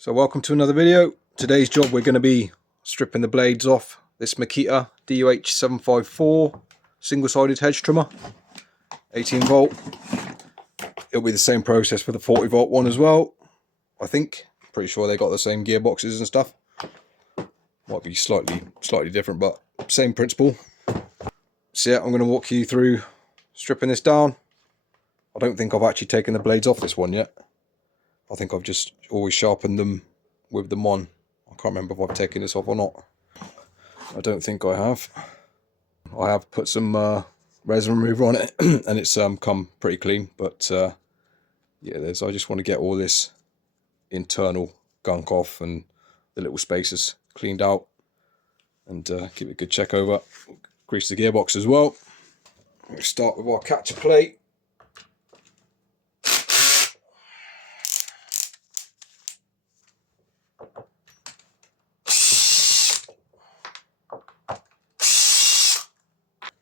So welcome to another video. Today's job we're going to be stripping the blades off this MAKITA DUH754 single-sided hedge trimmer, 18 volt. It'll be the same process for the 40 volt one as well. I think, pretty sure they got the same gearboxes and stuff. Might be slightly different, but same principle. So yeah, I'm going to walk you through stripping this down. I don't think I've actually taken the blades off this one yet. I think I've just always sharpened them with them on. I can't remember if I've taken this off or not. I don't think I have. I have put some resin remover on it and it's come pretty clean, but yeah, I just want to get all this internal gunk off and the little spaces cleaned out and give it a good check over. Grease the gearbox as well. We'll start with our catcher plate.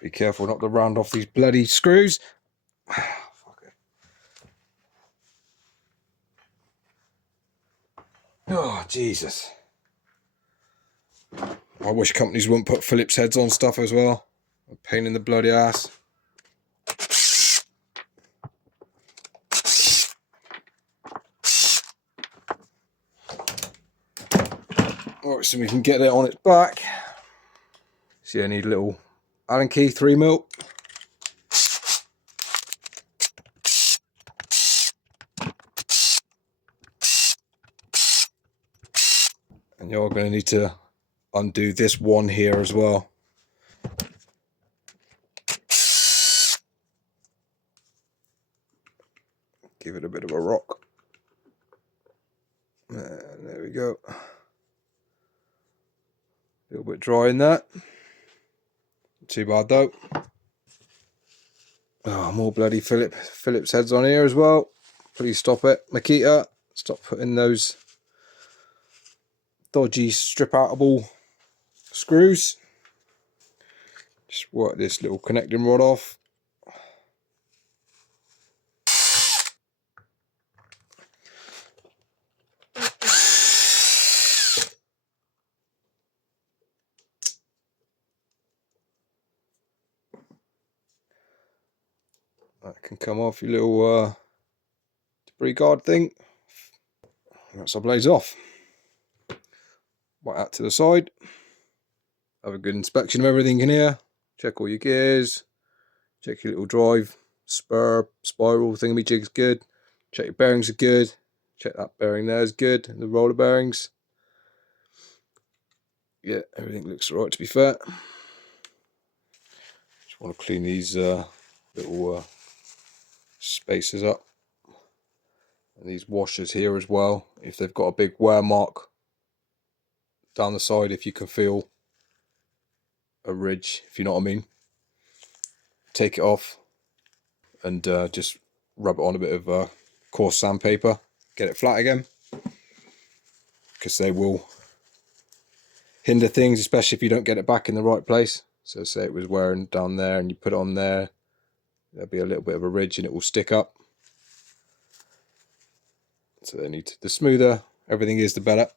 Be careful not to round off these bloody screws. Fuck it. Oh, Jesus. I wish companies wouldn't put Phillips heads on stuff as well. A pain in the bloody ass. Alright, so we can get it on its back. See, I need a little Allen key, 3mm. And you're going to need to undo this one here as well. Give it a bit of a rock. And there we go. A little bit dry in that. Not too bad though. Oh, more bloody Phillips heads on here as well. Please stop it, MAKITA. Stop putting those dodgy strip-outable screws. Just work this little connecting rod off. That can come off your little debris guard thing. That's our blades off. Wipe that to the side. Have a good inspection of everything in here. Check all your gears. Check your little drive, spur, spiral thingamajig's good. Check your bearings are good. Check that bearing there is good. The roller bearings. Yeah, everything looks right to be fair. Just want to clean these little spaces up. And these washers here as well. If they've got a big wear mark down the side, if you can feel a ridge, if you know what I mean, take it off and just rub it on a bit of coarse sandpaper, get it flat again, because they will hinder things, especially if you don't get it back in the right place. So say it was wearing down there and you put it on there, there'll be a little bit of a ridge and it will stick up. So they need to, the smoother everything is, the better.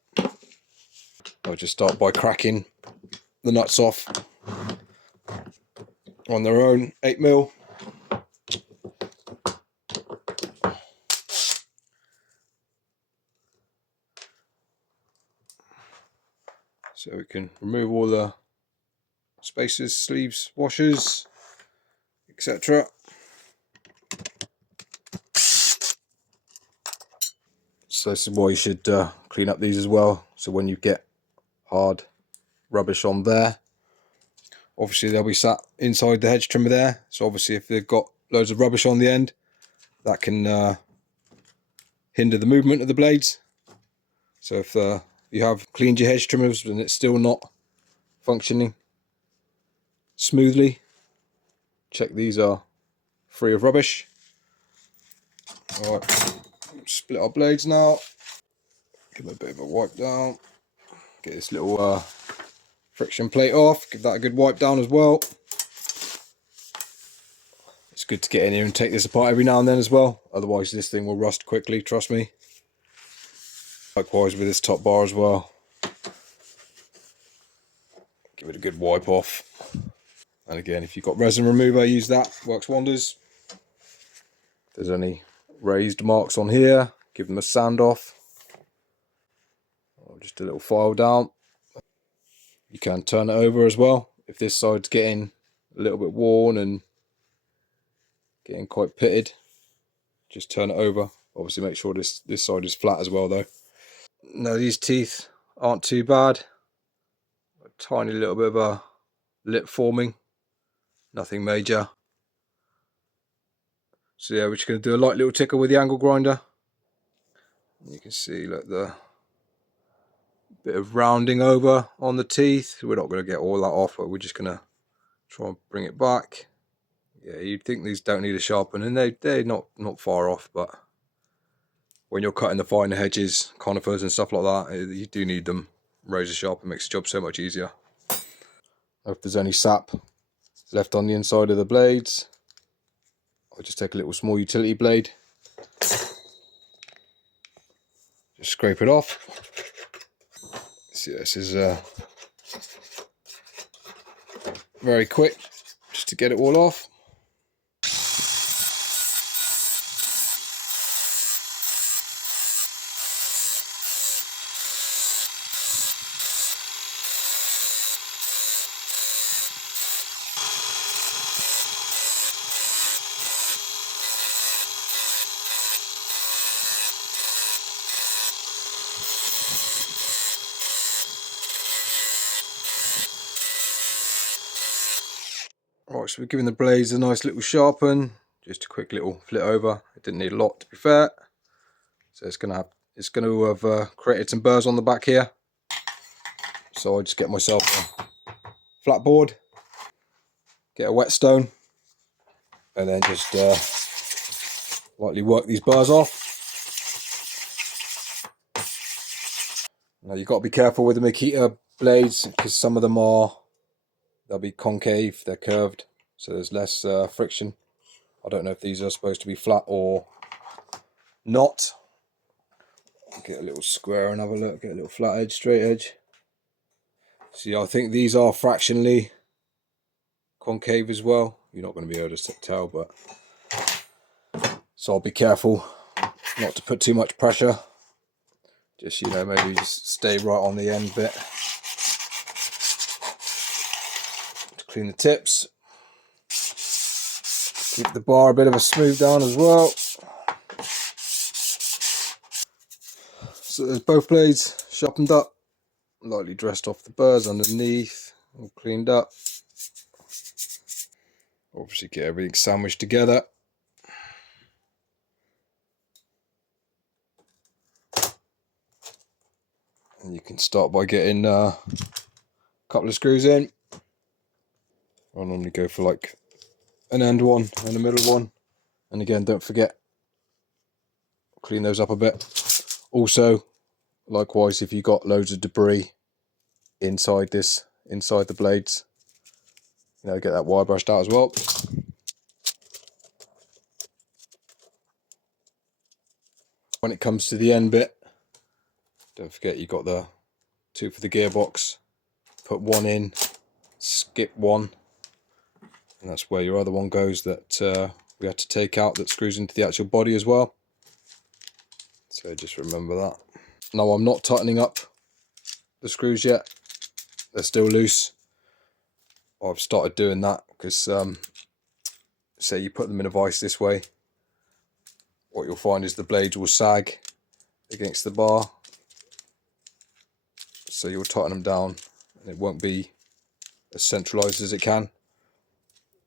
I'll just start by cracking the nuts off on their own, 8mm. So we can remove all the spaces, sleeves, washers, etc. So this is why you should clean up these as well. So when you get hard rubbish on there, obviously they'll be sat inside the hedge trimmer there. So obviously if they've got loads of rubbish on the end, that can hinder the movement of the blades. So if you have cleaned your hedge trimmers and it's still not functioning smoothly, check these are free of rubbish. Alright, split our blades now. Give them a bit of a wipe down. Get this little friction plate off. Give that a good wipe down as well. It's good to get in here and take this apart every now and then as well. Otherwise this thing will rust quickly, trust me. Likewise with this top bar as well. Give it a good wipe off. And again, if you've got resin remover, use that, works wonders. If there's any raised marks on here, give them a sand off. Or just a little file down. You can turn it over as well. If this side's getting a little bit worn and getting quite pitted, just turn it over. Obviously make sure this side is flat as well though. Now these teeth aren't too bad. A tiny little bit of a lip forming. Nothing major. So yeah, we're just going to do a light little tickle with the angle grinder. You can see like the bit of rounding over on the teeth. We're not going to get all that off, but we're just going to try and bring it back. Yeah, you'd think these don't need a sharpen, and they're not far off, but when you're cutting the finer hedges, conifers and stuff like that, you do need them. Razor sharp, it makes the job so much easier. If there's any sap left on the inside of the blades, I'll just take a little small utility blade, just scrape it off. So this is very quick, just to get it all off. Right, so we're giving the blades a nice little sharpen, just a quick little flit over. It didn't need a lot, to be fair. So it's going to have created some burrs on the back here. So I just get myself a flat board, get a whetstone, and then just lightly work these burrs off. Now you've got to be careful with the Makita blades because some of them they'll be concave, they're curved, so there's less friction. I don't know if these are supposed to be flat or not. Get a little square and have a look, get a little flat edge, straight edge. See, I think these are fractionally concave as well. You're not going to be able to tell, but so I'll be careful not to put too much pressure. Just, you know, maybe just stay right on the end bit to clean the tips. Keep the bar a bit of a smooth down as well. So there's both blades sharpened up, lightly dressed off the burrs underneath, all cleaned up. Obviously get everything sandwiched together. And you can start by getting a couple of screws in. I normally go for like an end one and a middle one. And again, don't forget, clean those up a bit. Also, likewise, if you've got loads of debris inside the blades, you know, get that wire brushed out as well. When it comes to the end bit, don't forget you've got the two for the gearbox. Put one in, skip one, and that's where your other one goes that we had to take out, that screws into the actual body as well. So just remember that. Now I'm not tightening up the screws yet, they're still loose. I've started doing that because say you put them in a vise this way, what you'll find is the blades will sag against the bar, so you'll tighten them down and it won't be as centralized as it can,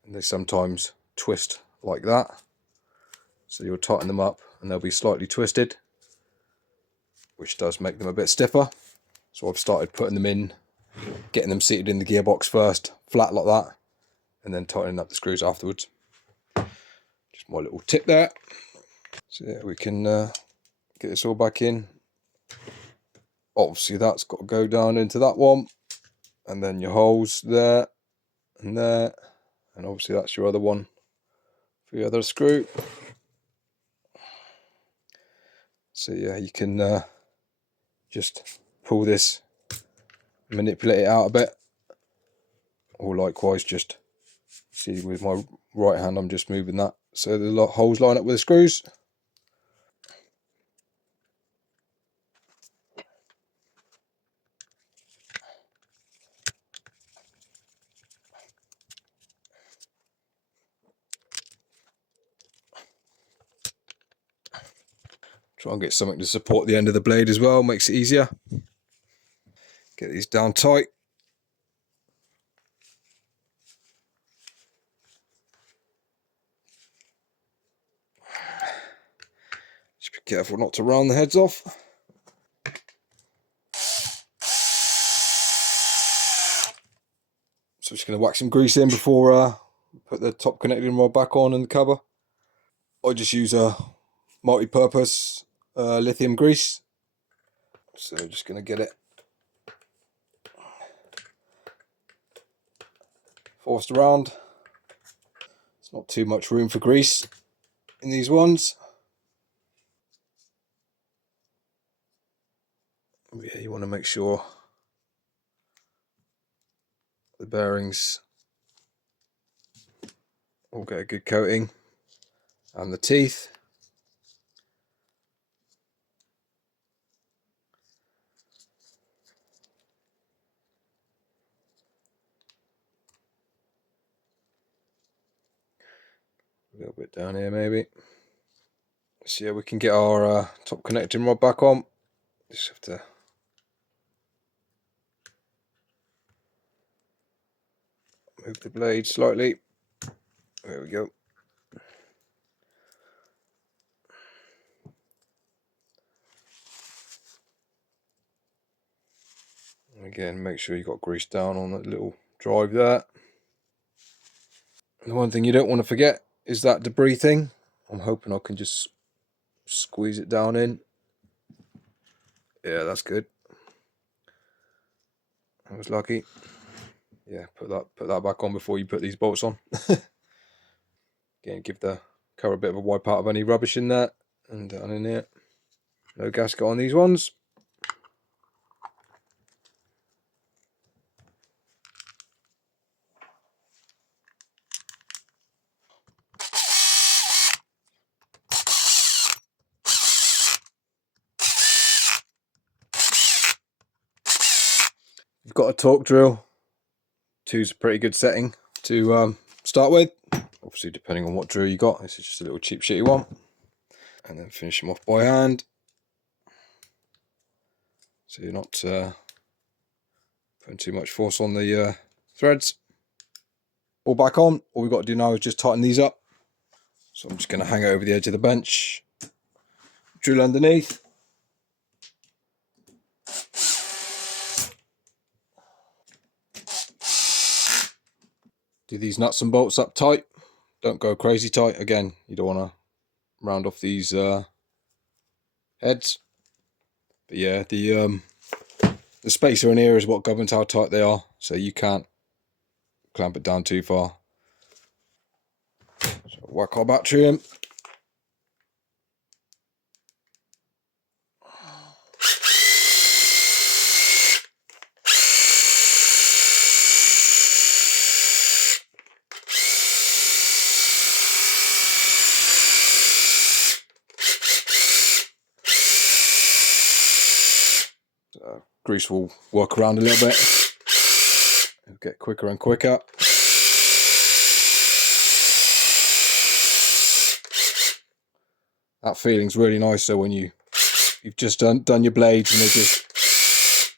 and they sometimes twist like that, so you'll tighten them up and they'll be slightly twisted, which does make them a bit stiffer. So I've started putting them in, getting them seated in the gearbox first, flat like that, and then tightening up the screws afterwards. Just my little tip there. So yeah, we can get this all back in. Obviously that's got to go down into that one, and then your holes there and there, and obviously that's your other one for your other screw. So yeah, you can just pull this, manipulate it out a bit, or likewise just see with my right hand I'm just moving that so the holes line up with the screws. Try and get something to support the end of the blade as well, makes it easier. Get these down tight. Just be careful not to round the heads off. So I'm just going to whack some grease in before put the top connecting rod back on and the cover. I just use a multi-purpose lithium grease. So just going to get it forced around. There's not too much room for grease in these ones. Yeah, you want to make sure the bearings all get a good coating, and the teeth. A little bit down here maybe. So yeah, we can get our top connecting rod back on. Just have to move the blade slightly. There we go. And again, make sure you got grease down on that little drive there. And the one thing you don't want to forget is that debris thing. I'm hoping I can just squeeze it down in. Yeah, that's good. I was lucky. Yeah, put that back on before you put these bolts on. Again, give the cover a bit of a wipe out of any rubbish in there and down in here. No gasket on these ones. You've got a torque drill. 2's a pretty good setting to start with. Obviously, depending on what drill you got, this is just a little cheap shitty one. And then finish them off by hand, so you're not putting too much force on the threads. All back on. All we've got to do now is just tighten these up. So I'm just going to hang it over the edge of the bench, drill underneath. Do these nuts and bolts up tight. Don't go crazy tight. Again, you don't want to round off these heads. But yeah, the spacer in here is what governs how tight they are, so you can't clamp it down too far. So whack our battery in. Grease will work around a little bit. It'll get quicker and quicker. That feeling's really nice. So when you've just done your blades and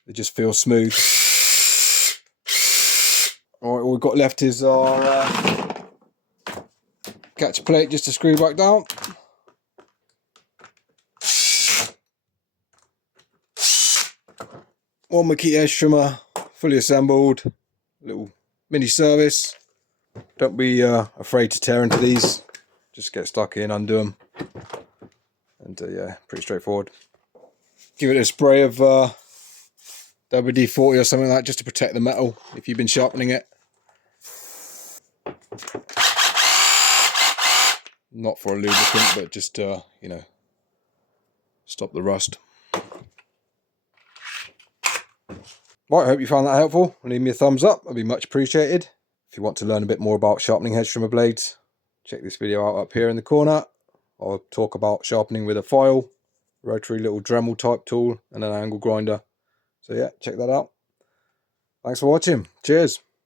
they just feel smooth. All right, all we've got left is our catch plate just to screw back down. One MAKITA edge trimmer, fully assembled, little mini service. Don't be afraid to tear into these. Just get stuck in, undo them, and yeah, pretty straightforward. Give it a spray of WD-40 or something like that, just to protect the metal if you've been sharpening it. Not for a lubricant, but just you know, stop the rust. Right, I hope you found that helpful. Leave me a thumbs up, that'd be much appreciated. If you want to learn a bit more about sharpening hedge trimmer blades, check this video out up here in the corner. I'll talk about sharpening with a file, rotary little Dremel type tool, and an angle grinder. So yeah, check that out. Thanks for watching. Cheers.